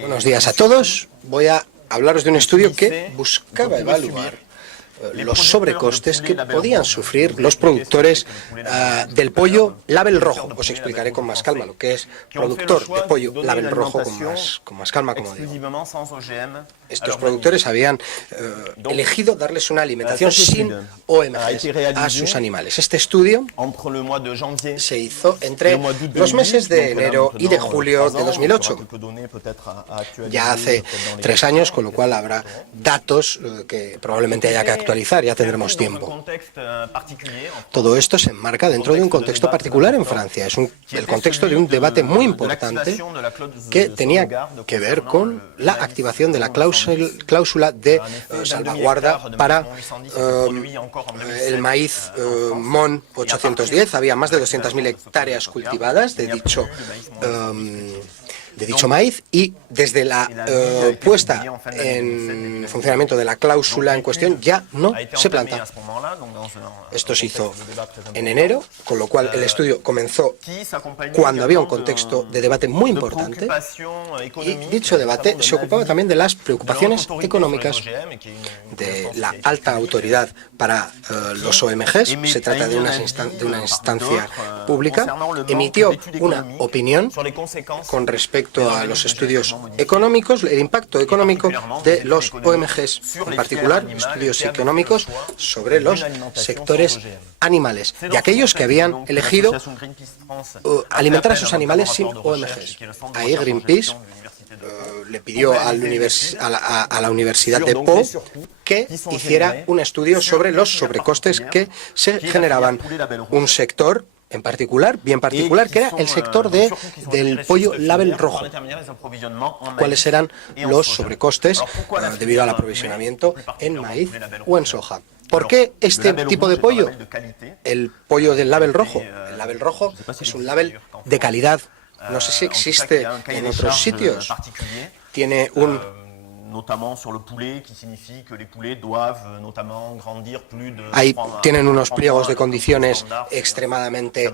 Buenos días a todos. Voy a hablaros de un estudio que buscaba evaluar los sobrecostes que podían sufrir los productores del pollo label rojo. Os explicaré con más calma lo que es productor de pollo label rojo con más calma, como digo. Estos productores habían elegido darles una alimentación sin OMGs a sus animales. Este estudio se hizo entre los meses de enero y de julio de 2008. Ya hace 3 años, con lo cual habrá datos que probablemente haya que actualizar, ya tendremos tiempo. Todo esto se enmarca dentro de un contexto particular en Francia. Es el contexto de un debate muy importante que tenía que ver con la activación de la cláusula de salvaguarda para el maíz MON 810. Había más de 200.000 hectáreas cultivadas de dicho maíz, y desde la puesta en funcionamiento de la cláusula en cuestión ya no se planta. Esto se hizo en enero, con lo cual el estudio comenzó cuando había un contexto de debate muy importante, y dicho debate se ocupaba también de las preocupaciones económicas de la alta autoridad para los OMGs. Se trata de una instancia pública. Emitió una opinión con respecto a los estudios económicos, el impacto económico de los OMGs, en particular estudios económicos sobre los sectores animales, de aquellos que habían elegido alimentar a sus animales sin OMGs. Ahí Greenpeace le pidió a la Universidad de Po que hiciera un estudio sobre los sobrecostes que se generaban. Un sector en particular, bien particular, que era el sector del pollo label rojo. ¿Cuáles eran los sobrecostes debido al aprovisionamiento en maíz o en soja? ¿Por qué este tipo de pollo? El pollo del label rojo. El label rojo es un label de calidad. No sé si existe en otros sitios. Tiene un Ahí tienen unos pliegos de condiciones extremadamente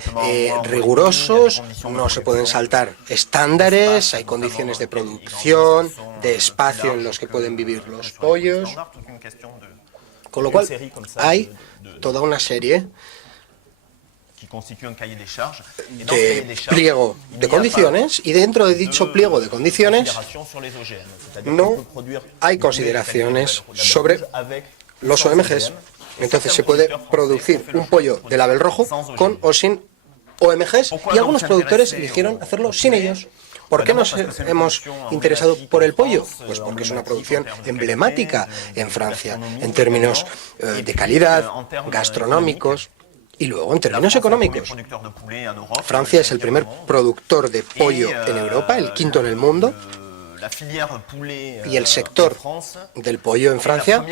rigurosos, no se pueden saltar estándares, hay condiciones de producción, de espacio en los que pueden vivir los pollos, con lo cual hay toda una serie de pliego de condiciones, y dentro de dicho pliego de condiciones no hay consideraciones sobre los OMGs. Entonces se puede producir un pollo de label rojo con o sin OMGs, y algunos productores eligieron hacerlo sin ellos. ¿Por qué nos hemos interesado por el pollo? Pues porque es una producción emblemática en Francia, en términos de calidad, gastronómicos, y luego en términos económicos. Francia es el primer productor de pollo en Europa, el quinto en el mundo, y el sector del pollo en Francia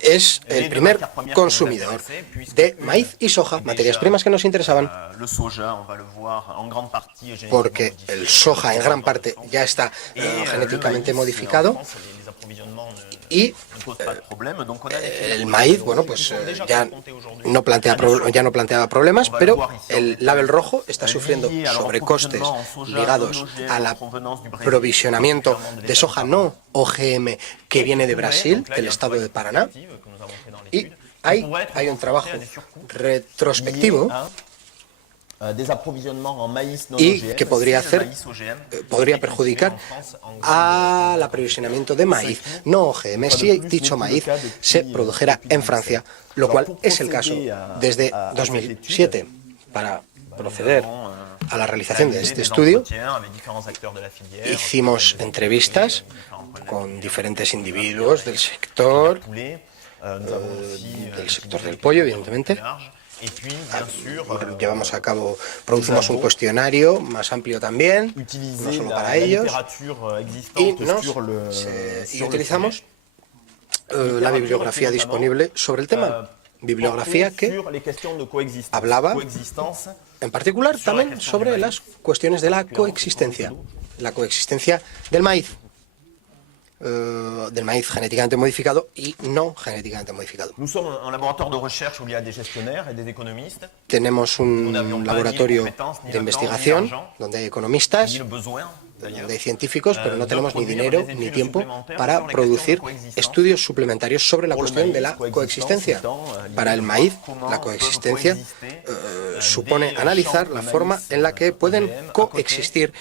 es el primer consumidor de maíz y soja, materias primas que nos interesaban, porque el soja en gran parte ya está genéticamente modificado, y el maíz, bueno, pues ya no planteaba problemas, pero el label rojo está sufriendo sobrecostes ligados al aprovisionamiento de soja no OGM que viene de Brasil, del estado de Paraná, y hay un trabajo retrospectivo y que podría perjudicar al aprovisionamiento de maíz no OGM si dicho maíz se produjera en Francia, lo cual es el caso desde 2007. Para proceder a la realización de este estudio, hicimos entrevistas con diferentes individuos del sector del pollo, evidentemente. Producimos un cuestionario más amplio también, no solo para ellos, y utilizamos la bibliografía disponible sobre el tema, bibliografía que hablaba en particular también sobre las cuestiones de la coexistencia del maíz del maíz genéticamente modificado y no genéticamente modificado. Tenemos un laboratorio de investigación donde hay economistas, donde hay científicos, pero no tenemos ni dinero ni tiempo para producir estudios suplementarios sobre la cuestión de la coexistencia. Para el maíz, la coexistencia supone analizar la forma en la que pueden coexistir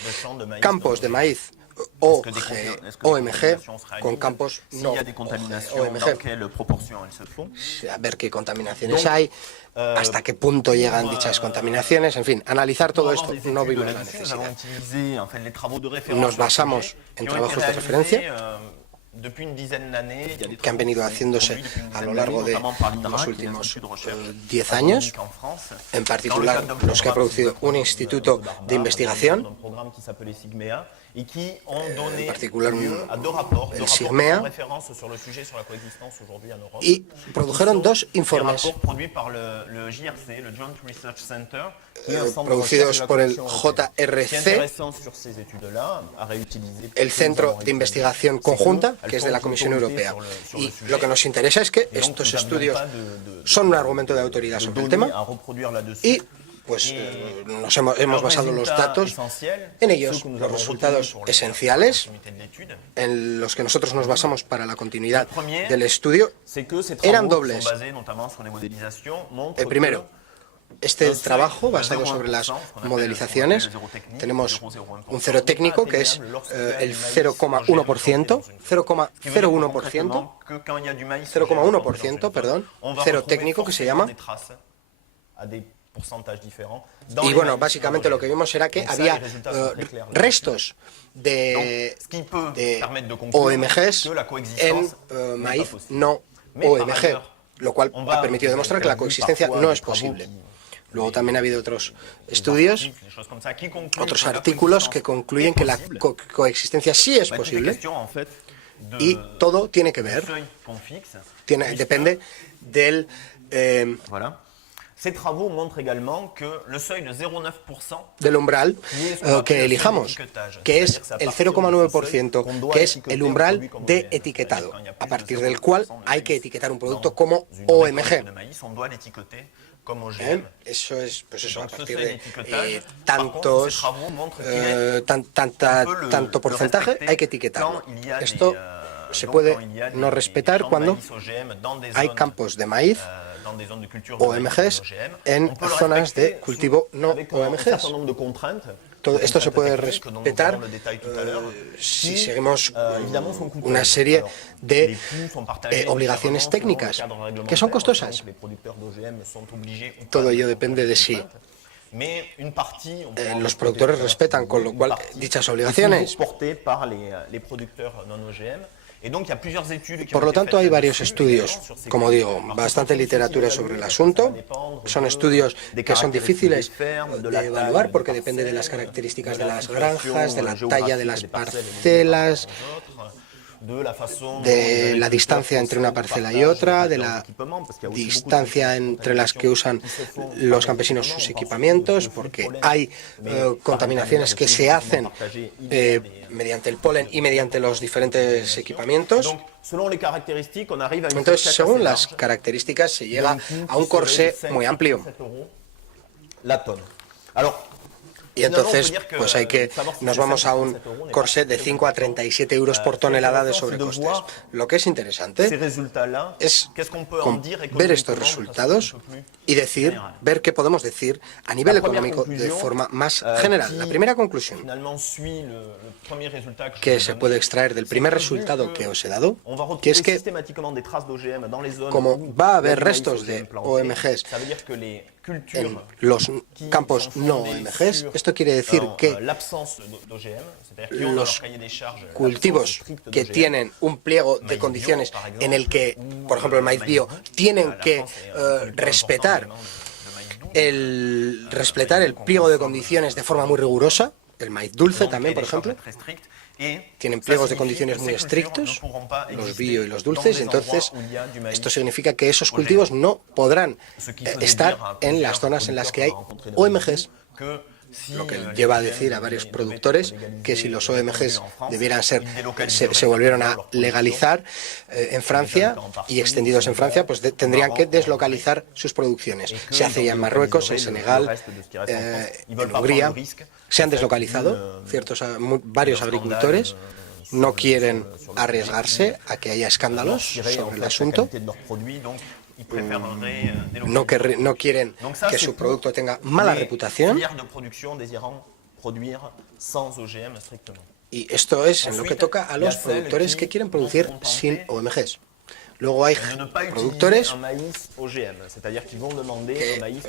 campos de maíz OMG con campos no OMG. A ver qué contaminaciones hay, hasta qué punto llegan dichas contaminaciones, en fin, analizar todo esto. No vimos la necesidad. Nos basamos en trabajos de referencia que han venido haciéndose a lo largo de los últimos 10 años, en particular los que ha producido un instituto de investigación, en particular el SIGMEA, y produjeron dos informes producidos por el JRC, el Centro de Investigación Conjunta, que es de la Comisión Europea. Y lo que nos interesa es que estos estudios son un argumento de autoridad sobre el tema y pues hemos basado los datos en ellos. Los resultados esenciales en los que nosotros nos basamos para la continuidad del estudio eran dobles. El primero, este trabajo basado sobre las modelizaciones, tenemos un cero técnico que es el 0,1%, 0,1%, perdón, cero técnico que se llama. Y bueno, básicamente lo que vimos era que había restos de OMGs en maíz no OMG, lo cual ha permitido demostrar que la coexistencia no es posible. Luego también ha habido otros estudios, otros artículos que concluyen que la coexistencia sí es posible y todo tiene que ver, depende del... del umbral que elijamos, que es el 0,9%, que es el umbral de etiquetado, a partir del cual hay que etiquetar un producto como OMG. Eso es, pues eso, a partir de tanto porcentaje hay que etiquetarlo. Esto se puede no respetar cuando hay campos de maíz OMGs en zonas de cultivo no OMGs. Todo esto se puede respetar si seguimos una serie de obligaciones técnicas que son costosas. Todo ello depende de si los productores respetan, con lo cual, dichas obligaciones. Por lo tanto, hay varios estudios, como digo, bastante literatura sobre el asunto. Son estudios que son difíciles de evaluar porque depende de las características de las granjas, de la talla de las parcelas, de la distancia entre una parcela y otra, de la distancia entre las que usan los campesinos sus equipamientos, porque hay contaminaciones que se hacen mediante el polen y mediante los diferentes equipamientos. Entonces, según las características, se llega a un corsé muy amplio. Y entonces, pues nos vamos a un corsé de 5 a 37 euros por tonelada de sobrecostes. Lo que es interesante es ver estos resultados y ver qué podemos decir a nivel económico de forma más general. La primera conclusión que se puede extraer del primer resultado que os he dado, que es que como va a haber restos de OMGs en los campos no OMGs, esto quiere decir que los cultivos que tienen un pliego de condiciones en el que, por ejemplo, el maíz bio, tienen que respetar el pliego de condiciones de forma muy rigurosa, el maíz dulce también, por ejemplo, tienen pliegos de condiciones muy estrictos, los bio y los dulces, entonces esto significa que esos cultivos no podrán estar en las zonas en las que hay OMGs. lo que lleva a decir a varios productores que si los OMGs debieran ser, se volvieron a legalizar en Francia y extendidos en Francia, pues tendrían que deslocalizar sus producciones. Se hace ya en Marruecos, en Senegal, en Hungría. Se han deslocalizado varios agricultores. No quieren arriesgarse a que haya escándalos sobre el asunto. No quieren que su producto tenga mala reputación. Y esto es en lo que toca a los productores que quieren producir sin OMGs. Luego hay productores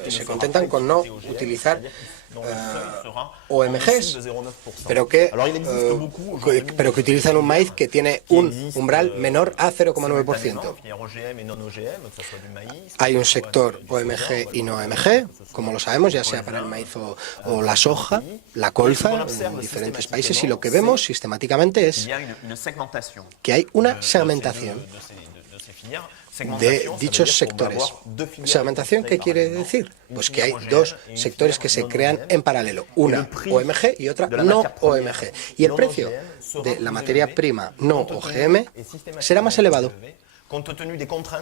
que se contentan con no utilizar OMGs, pero que utilizan un maíz que tiene un umbral menor a 0,9%. Hay un sector OMG y no OMG, como lo sabemos, ya sea para el maíz o la soja, la colza, en diferentes países, y lo que vemos sistemáticamente es que hay una segmentación de dichos sectores. ¿Segmentación qué quiere decir? Pues que hay dos sectores que se crean en paralelo, una OMG y otra no OMG. Y el precio de la materia prima no OGM será más elevado.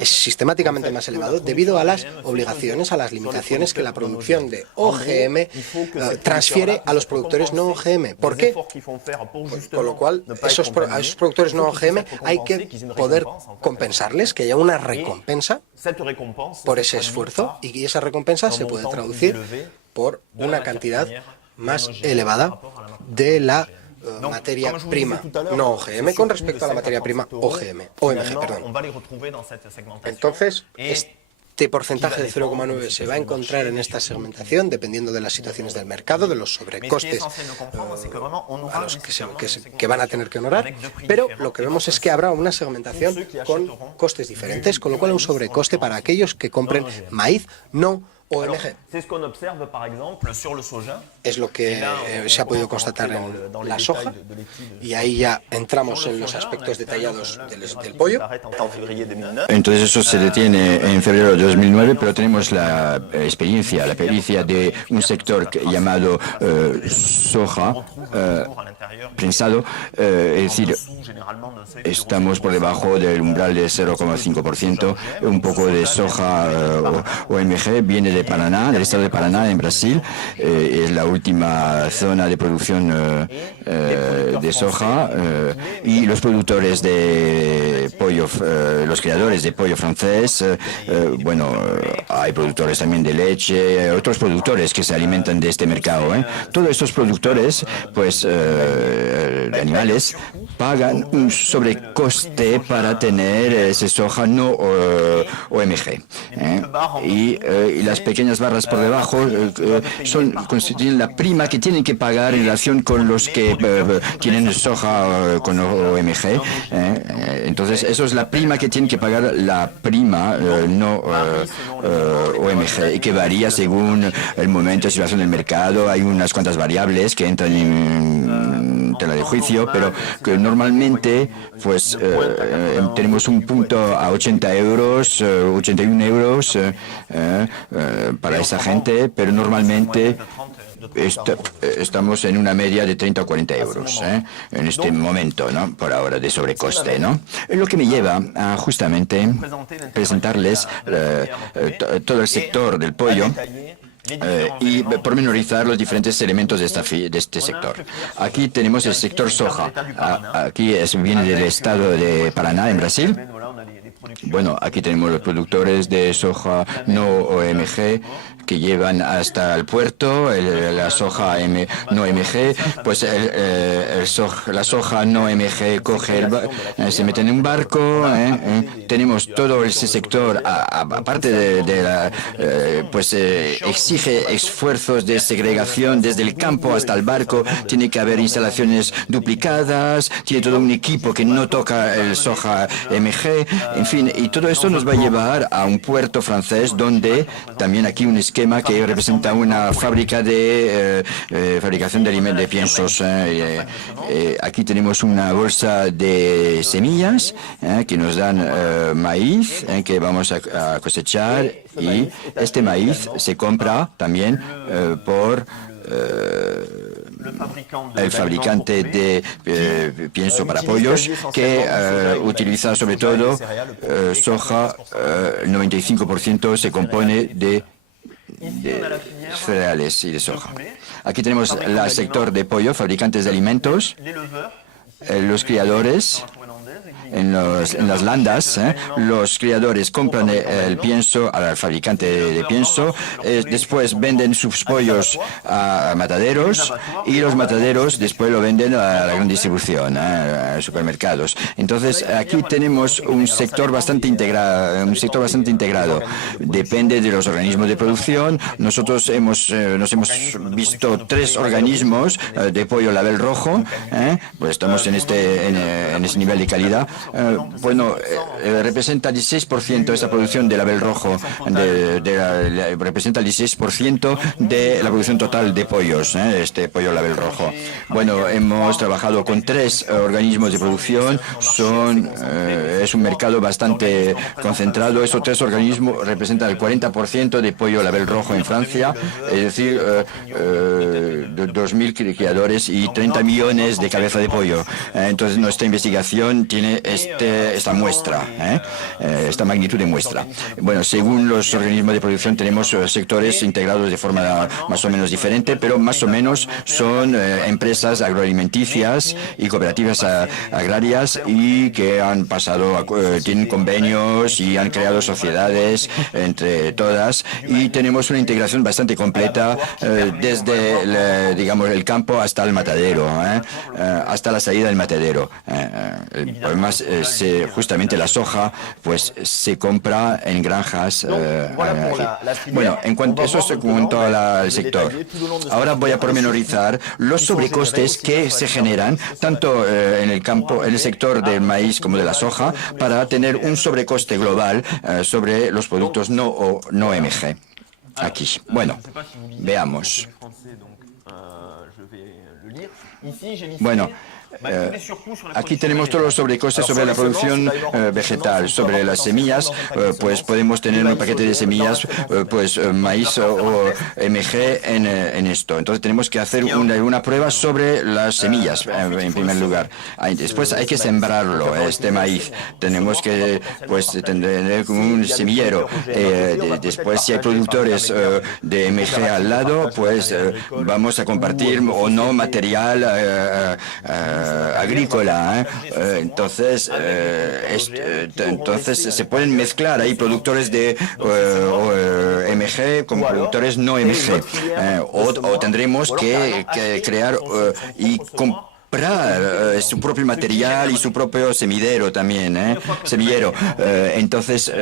Es sistemáticamente más elevado debido a las obligaciones, a las limitaciones que la producción de OGM transfiere a los productores no OGM. ¿Por qué? Con lo cual, a esos productores no OGM hay que poder compensarles, que haya una recompensa por ese esfuerzo, y esa recompensa se puede traducir por una cantidad más elevada de la materia prima no OGM con respecto a la materia prima OMG, perdón. Entonces, este porcentaje de 0,9 se va a encontrar en esta segmentación dependiendo de las situaciones del mercado, de los sobrecostes a los que van a tener que honorar, pero lo que vemos es que habrá una segmentación con costes diferentes, con lo cual un sobrecoste para aquellos que compren maíz no OMG. Es lo que se ha podido constatar en la soja, y ahí ya entramos en los aspectos detallados del pollo. Entonces eso se detiene en febrero de 2009, pero tenemos la pericia de un sector llamado soja prensado, es decir, estamos por debajo del umbral de 0,5%, un poco de soja OMG viene de Paraná, del estado de Paraná, en Brasil, es la última zona de producción de soja, y los productores de pollo, los criadores de pollo francés, bueno, hay productores también de leche, otros productores que se alimentan de este mercado. Todos estos productores, pues, de animales, pagan un sobrecoste para tener esa soja no OMG. Y las pequeñas barras por debajo constituyen la prima que tienen que pagar en relación con los que tienen soja con OMG. Entonces, eso es la prima que tienen que pagar, la prima no OMG, y que varía según el momento de situación del mercado. Hay unas cuantas variables que entran en tela de juicio, pero que normalmente pues tenemos un punto a 80 euros, 81 euros para esa gente, pero normalmente estamos en una media de 30 o 40 euros en este momento, ¿no? Por ahora, de sobrecoste, ¿no? Lo que me lleva a justamente presentarles todo el sector del pollo y pormenorizar los diferentes elementos de este sector. Aquí tenemos el sector soja. Aquí viene del estado de Paraná, en Brasil. Bueno, aquí tenemos los productores de soja no OMG que llevan hasta el puerto, la soja no OMG, pues la soja no OMG se mete en un barco. Tenemos todo ese sector, aparte pues exige esfuerzos de segregación desde el campo hasta el barco. Tiene que haber instalaciones duplicadas, tiene todo un equipo que no toca el soja MG, en fin, y todo esto nos va a llevar a un puerto francés donde también aquí un esquema que representa una fábrica de fabricación de piensos. Aquí tenemos una bolsa de semillas que nos dan maíz que vamos a cosechar, y este maíz se compra también por el fabricante de pienso para pollos, que utiliza sobre todo soja. El 95% se compone de cereales y de soja. Aquí tenemos el sector de pollo, fabricantes de alimentos, los criadores. En las landas, los criadores compran el pienso al fabricante de pienso, después venden sus pollos a mataderos y los mataderos después lo venden a la gran distribución, a supermercados. Entonces, aquí tenemos un sector bastante integrado. Depende de los organismos de producción. Nosotros nos hemos visto 3 organismos de pollo label rojo, pues estamos en ese nivel de calidad. Representa el 16% esa producción de label rojo, representa el 16% de la producción total de pollos, este pollo label rojo. Bueno, hemos trabajado con 3 organismos de producción, es un mercado bastante concentrado. Esos 3 organismos representan el 40% de pollo label rojo en Francia, es decir, 2.000 criadores y 30 millones de cabeza de pollo. Entonces, nuestra investigación tiene esta muestra, esta magnitud de muestra. Bueno, según los organismos de producción tenemos sectores integrados de forma más o menos diferente, pero más o menos son empresas agroalimenticias y cooperativas agrarias y que han pasado, tienen convenios y han creado sociedades entre todas, y tenemos una integración bastante completa desde digamos el campo hasta el matadero, hasta la salida del matadero. El problema es justamente la soja, pues se compra en granjas. Bueno, eso es en cuanto al sector. Ahora voy a pormenorizar los sobrecostes que se generan tanto en el campo, en el sector del maíz como de la soja, para tener un sobrecoste global sobre los productos no MG. Aquí. Bueno, veamos. Bueno. Aquí tenemos todos los sobrecostes sobre la producción vegetal. Sobre las semillas, pues podemos tener un paquete de semillas, pues maíz o MG en esto. Entonces tenemos que hacer una prueba sobre las semillas en primer lugar. Después hay que sembrarlo, este maíz. Tenemos que pues tener un semillero. Después, si hay productores de MG al lado, pues vamos a compartir o no material agrícola. Entonces se pueden mezclar ahí productores de MG con productores no MG, o tendremos que crear y comprar su propio material y su propio semillero también, semillero. Entonces,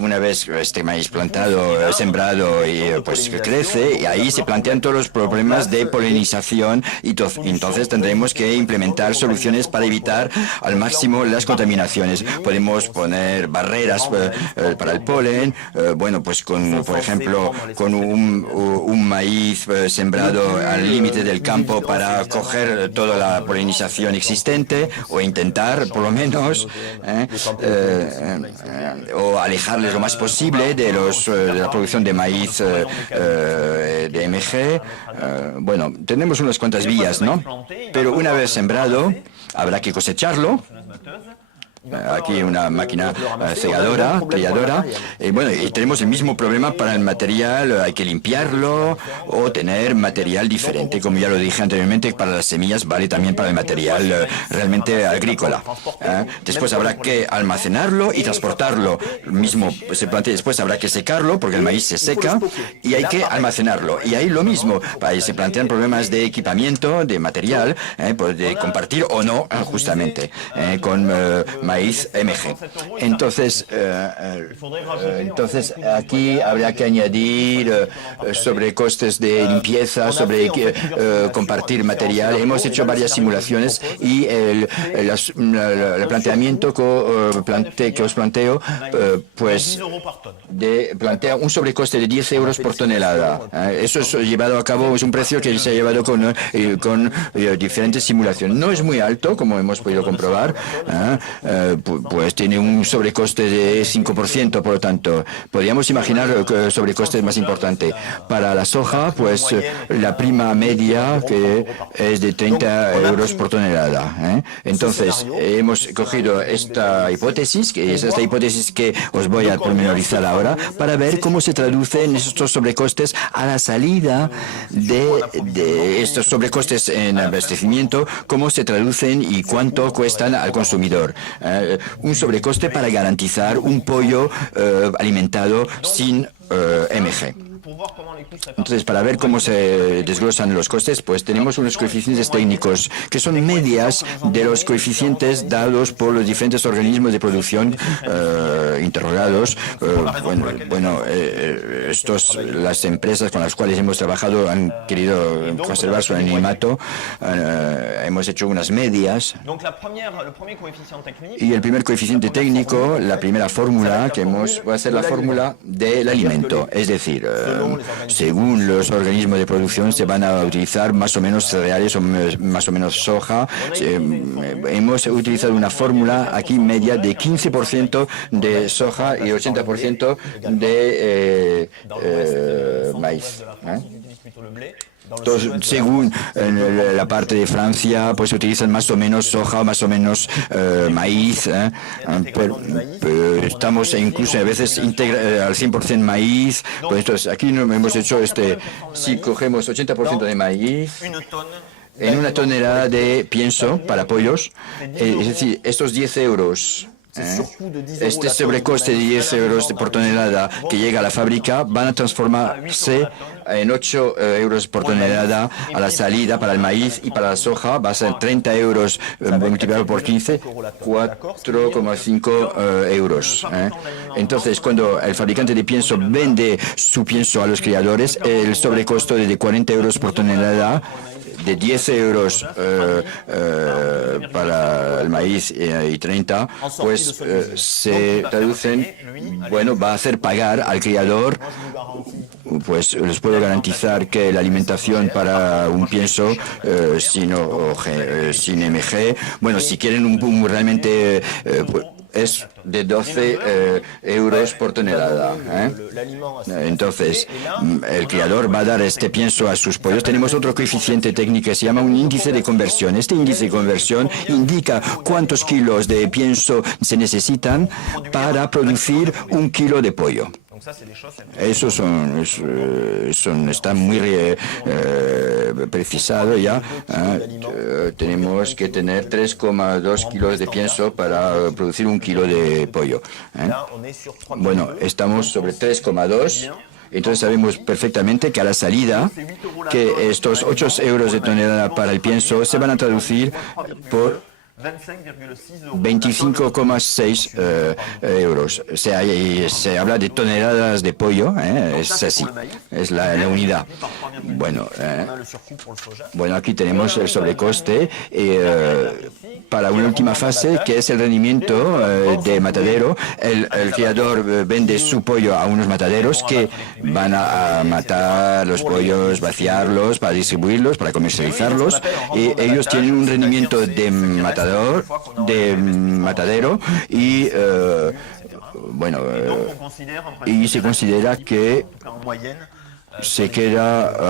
una vez este maíz plantado, sembrado, y pues crece, y ahí se plantean todos los problemas de polinización, y entonces tendremos que implementar soluciones para evitar al máximo las contaminaciones. Podemos poner barreras para el polen, bueno, pues por ejemplo, con un maíz sembrado al límite del campo para coger toda la polinización existente, o intentar por lo menos o alejarles lo más posible de la producción de maíz de MG. Bueno, tenemos unas cuantas vías, ¿no? Pero una vez sembrado habrá que cosecharlo. Aquí una máquina trilladora. Bueno, y tenemos el mismo problema para el material. Hay que limpiarlo o tener material diferente. Como ya lo dije anteriormente, para las semillas vale también para el material realmente agrícola. Después habrá que almacenarlo y transportarlo. Mismo se plantea, después habrá que secarlo porque el maíz se seca y hay que almacenarlo. Y ahí lo mismo, ahí se plantean problemas de equipamiento, de material, de compartir o no, justamente, con maíz MG. Entonces aquí habría que añadir sobrecostes de limpieza, sobre compartir material. Hemos hecho varias simulaciones y el planteamiento que os planteo, pues plantea un sobrecoste de 10 euros por tonelada. Eso es llevado a cabo, es un precio que se ha llevado con diferentes simulaciones. No es muy alto, como hemos podido comprobar. pues tiene un sobrecoste de 5%, por lo tanto, podríamos imaginar sobrecostes más importante. Para la soja, pues la prima media que es de 30 euros por tonelada. Entonces, hemos cogido esta hipótesis, que es esta hipótesis que os voy a pormenorizar ahora, para ver cómo se traducen estos sobrecostes a la salida de estos sobrecostes en abastecimiento, cómo se traducen y cuánto cuestan al consumidor. Un sobrecoste para garantizar un pollo alimentado sin MG. Entonces, para ver cómo se desglosan los costes, pues tenemos unos coeficientes técnicos que son medias de los coeficientes dados por los diferentes organismos de producción interrogados. Las empresas con las cuales hemos trabajado han querido conservar su anonimato. Hemos hecho unas medias. Y el primer coeficiente técnico, la primera fórmula que va a ser la fórmula del alimento, es decir, según los organismos de producción se van a utilizar más o menos cereales o más o menos soja. Hemos utilizado una fórmula aquí media de 15% de soja y 80% de maíz. Entonces, según la parte de Francia, pues se utilizan más o menos soja, más o menos maíz, pero estamos incluso a veces al 100% maíz. Pues entonces, aquí no hemos hecho si cogemos 80% de maíz en una tonelada de pienso para pollos, es decir, estos 10 euros. Este sobrecoste de 10 euros por tonelada que llega a la fábrica van a transformarse en 8 euros por tonelada a la salida para el maíz, y para la soja va a ser 30 euros multiplicado por 15, 4,5 euros. Entonces, cuando el fabricante de pienso vende su pienso a los criadores, el sobrecosto es de 40 euros por tonelada, de 10 euros para el maíz y 30, pues se traducen, va a hacer pagar al criador. Pues les puedo garantizar que la alimentación para un pienso sin MG, si quieren realmente es de 12 euros por tonelada. Entonces, el criador va a dar este pienso a sus pollos. Tenemos otro coeficiente técnico que se llama un índice de conversión. Este índice de conversión indica cuántos kilos de pienso se necesitan para producir un kilo de pollo. Eso está muy precisado ya. Tenemos que tener 3,2 kilos de pienso para producir un kilo de pollo. Estamos sobre 3,2. Entonces sabemos perfectamente que a la salida, que estos 8 euros de tonelada para el pienso se van a traducir por 25,6 euros. O sea, se habla de toneladas de pollo, es así, es la unidad. Aquí tenemos el sobrecoste para una última fase, que es el rendimiento de matadero. El criador vende su pollo a unos mataderos que van a matar los pollos, vaciarlos, para distribuirlos, para comercializarlos, y ellos tienen un rendimiento de matadero y y se considera que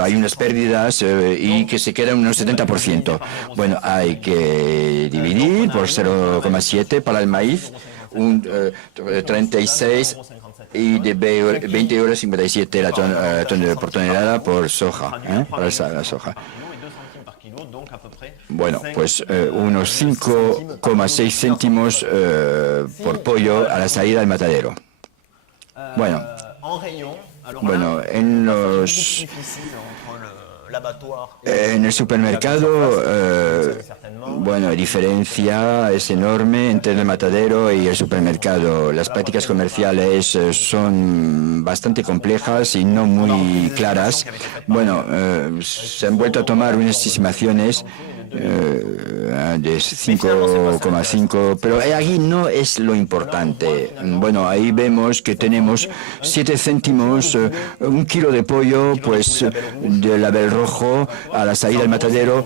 hay unas pérdidas y que se queda unos 70%. Hay que dividir por 0,7 para el maíz, 36 y de 20 euros 57 por tonelada por soja, para la soja. Unos 5,6 céntimos por pollo a la salida del matadero. En el supermercado, la diferencia es enorme entre el matadero y el supermercado. Las prácticas comerciales son bastante complejas y no muy claras. Se han vuelto a tomar unas estimaciones de 5,5, pero ahí no es lo importante. Bueno, ahí vemos que tenemos 7 céntimos, un kilo de pollo, pues de label rojo a la salida del matadero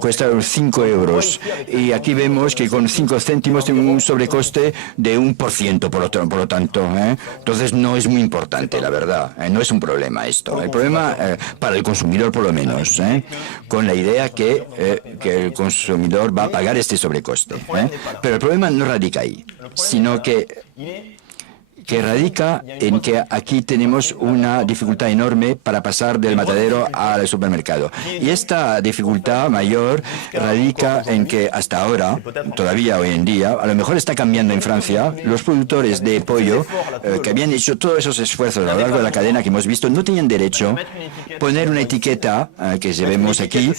cuesta 5 euros. Y aquí vemos que con 5 céntimos tenemos un sobrecoste de 1%, por lo tanto. Entonces no es muy importante, la verdad. No es un problema esto. El problema para el consumidor, por lo menos, con la idea que el consumidor va a pagar este sobrecoste. Pero el problema no radica ahí, sino que radica en que aquí tenemos una dificultad enorme para pasar del matadero al supermercado. Y esta dificultad mayor radica en que hasta ahora, todavía hoy en día, a lo mejor está cambiando en Francia, los productores de pollo que habían hecho todos esos esfuerzos a lo largo de la cadena que hemos visto, no tenían derecho a poner una etiqueta que vemos aquí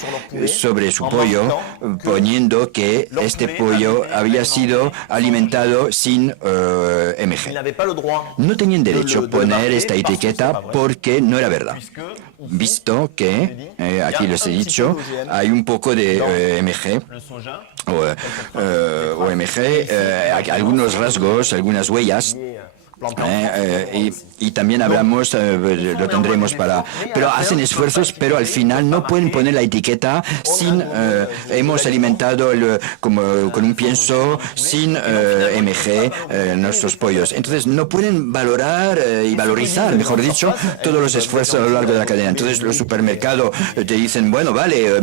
sobre su pollo, poniendo que este pollo había sido alimentado sin MG. No tenían derecho a poner esta etiqueta porque no era verdad, visto que, aquí les he dicho, hay un poco de MG o MG, algunos rasgos, algunas huellas. Y también hablamos, lo tendremos pero hacen esfuerzos, pero al final no pueden poner la etiqueta sin, hemos alimentado con un pienso sin MG nuestros pollos. Entonces no pueden valorar y valorizar, mejor dicho, todos los esfuerzos a lo largo de la cadena. Entonces los supermercados te dicen, bueno, vale,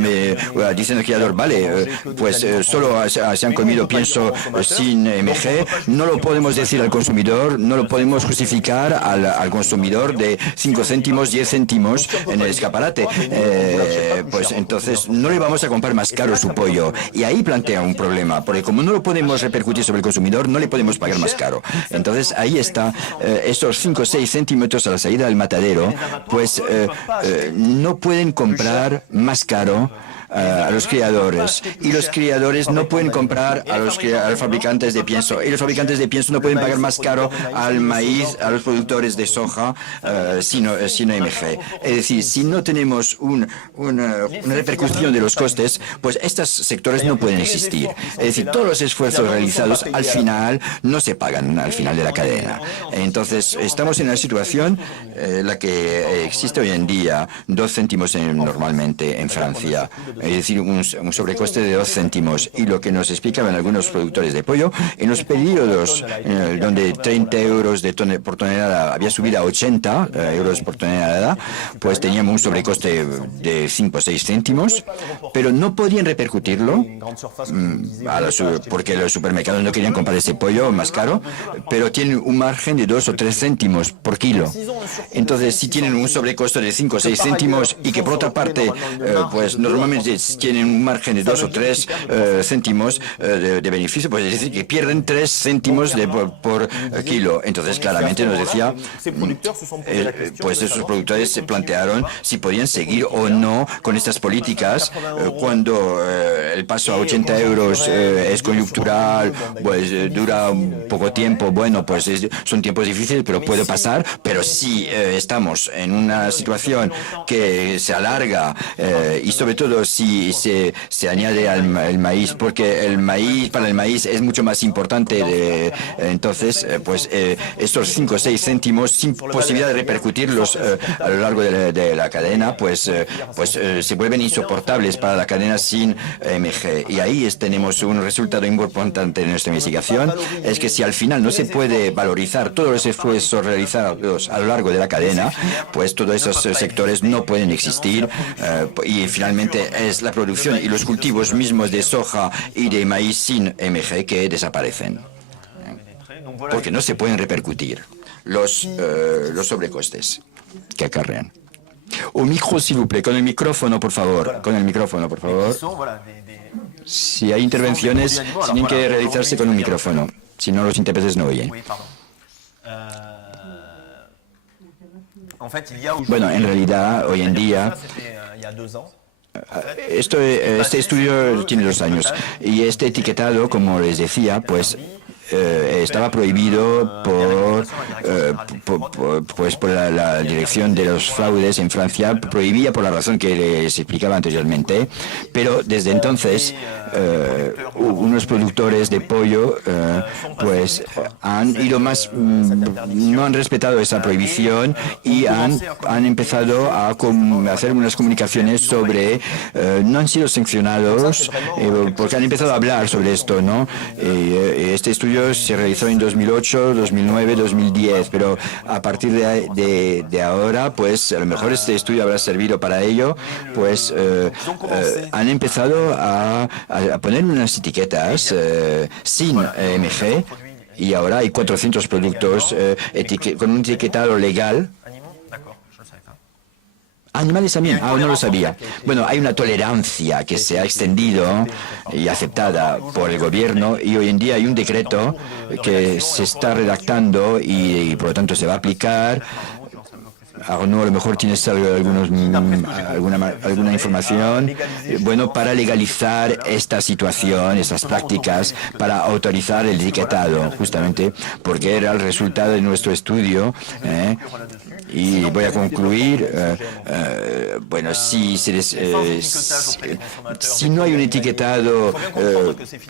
dicen el criador, vale, pues solo se han comido pienso sin MG, no lo podemos decir al consumidor, no lo podemos justificar al consumidor de 5 céntimos, 10 céntimos en el escaparate. Pues entonces no le vamos a comprar más caro su pollo. Y ahí plantea un problema, porque como no lo podemos repercutir sobre el consumidor, no le podemos pagar más caro. Entonces ahí está, estos 5 o 6 centímetros a la salida del matadero, pues no pueden comprar más caro a los criadores, y los criadores no pueden comprar a los fabricantes de pienso, y los fabricantes de pienso no pueden pagar más caro al maíz, a los productores de soja sin MG. Es decir, si no tenemos una repercusión de los costes, pues estos sectores no pueden existir. Es decir, todos los esfuerzos realizados al final no se pagan al final de la cadena. Entonces estamos en una situación la que existe hoy en día, 2 céntimos normalmente en Francia, es decir, un sobrecoste de 2 céntimos. Y lo que nos explicaban algunos productores de pollo, en los periodos donde 30 euros por tonelada había subido a 80 euros por tonelada, pues teníamos un sobrecoste de 5 o 6 céntimos, pero no podían repercutirlo porque los supermercados no querían comprar ese pollo más caro, pero tienen un margen de 2 o 3 céntimos por kilo. Entonces, si tienen un sobrecoste de 5 o 6 céntimos y que por otra parte, pues normalmente tienen un margen de 2 o 3 céntimos de beneficio, pues es decir, que pierden 3 céntimos por kilo. Entonces, claramente nos decía, pues esos productores se plantearon si podían seguir o no con estas políticas cuando el paso a 80 euros es coyuntural, pues dura un poco tiempo. Bueno, pues son tiempos difíciles, pero puede pasar. Pero si estamos en una situación que se alarga y sobre todo si se añade al maíz, porque para el maíz es mucho más importante, entonces pues estos 5 o 6 céntimos sin posibilidad de repercutirlos a lo largo de la cadena, pues se vuelven insoportables para la cadena sin MG. Y ahí tenemos un resultado importante de nuestra investigación, es que si al final no se puede valorizar todos los esfuerzos realizados a lo largo de la cadena, pues todos esos sectores no pueden existir y finalmente es la producción y los cultivos mismos de soja y de maíz sin MG que desaparecen, porque no se pueden repercutir los sobrecostes que acarrean. Un micro, s'il vous plaît, con el micrófono, por favor. Con el micrófono, por favor. Si hay intervenciones, tienen que realizarse con un micrófono, si no los intérpretes no oyen. Bueno, en realidad, hoy en día, este estudio tiene 2 años y este etiquetado, como les decía, pues estaba prohibido por la dirección de los fraudes en Francia, prohibía por la razón que les explicaba anteriormente, pero desde entonces unos productores de pollo pues han ido más, no han respetado esa prohibición y han empezado a hacer unas comunicaciones sobre, no han sido sancionados porque han empezado a hablar sobre esto, ¿no? Este estudio se realizó en 2008, 2009, 2010, pero a partir de ahora, pues a lo mejor este estudio habrá servido para ello, pues han empezado a poner unas etiquetas sin EMG y ahora hay 400 productos con un etiquetado legal. Animales también, no lo sabía. Bueno, hay una tolerancia que se ha extendido y aceptada por el gobierno y hoy en día hay un decreto que se está redactando y por lo tanto se va a aplicar. Arnaud, a lo mejor tienes alguna información, bueno, para legalizar esta situación, estas prácticas, para autorizar el etiquetado, justamente porque era el resultado de nuestro estudio. Y voy a concluir, bueno, si no hay un etiquetado,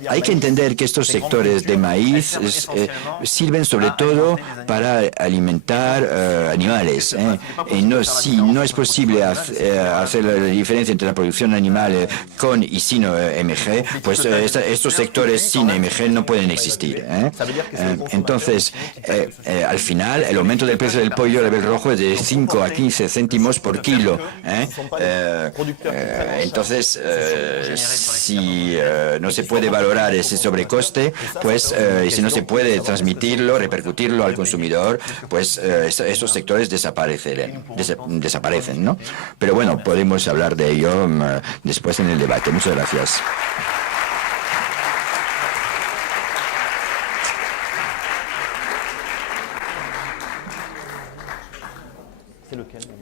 hay que entender que estos sectores de maíz sirven sobre todo para alimentar animales. Si no es posible hacer la diferencia entre la producción animal con y sin EMG, pues estos sectores sin EMG no pueden existir. Entonces, al final, el aumento del precio del pollo a nivel rojo es de 5 a 15 céntimos por kilo. Entonces, si no se puede valorar ese sobrecoste, pues si no se puede transmitirlo, repercutirlo al consumidor, pues estos sectores desaparecen, ¿no? Pero bueno, podemos hablar de ello después en el debate. Muchas gracias. C'est lequel, le vert?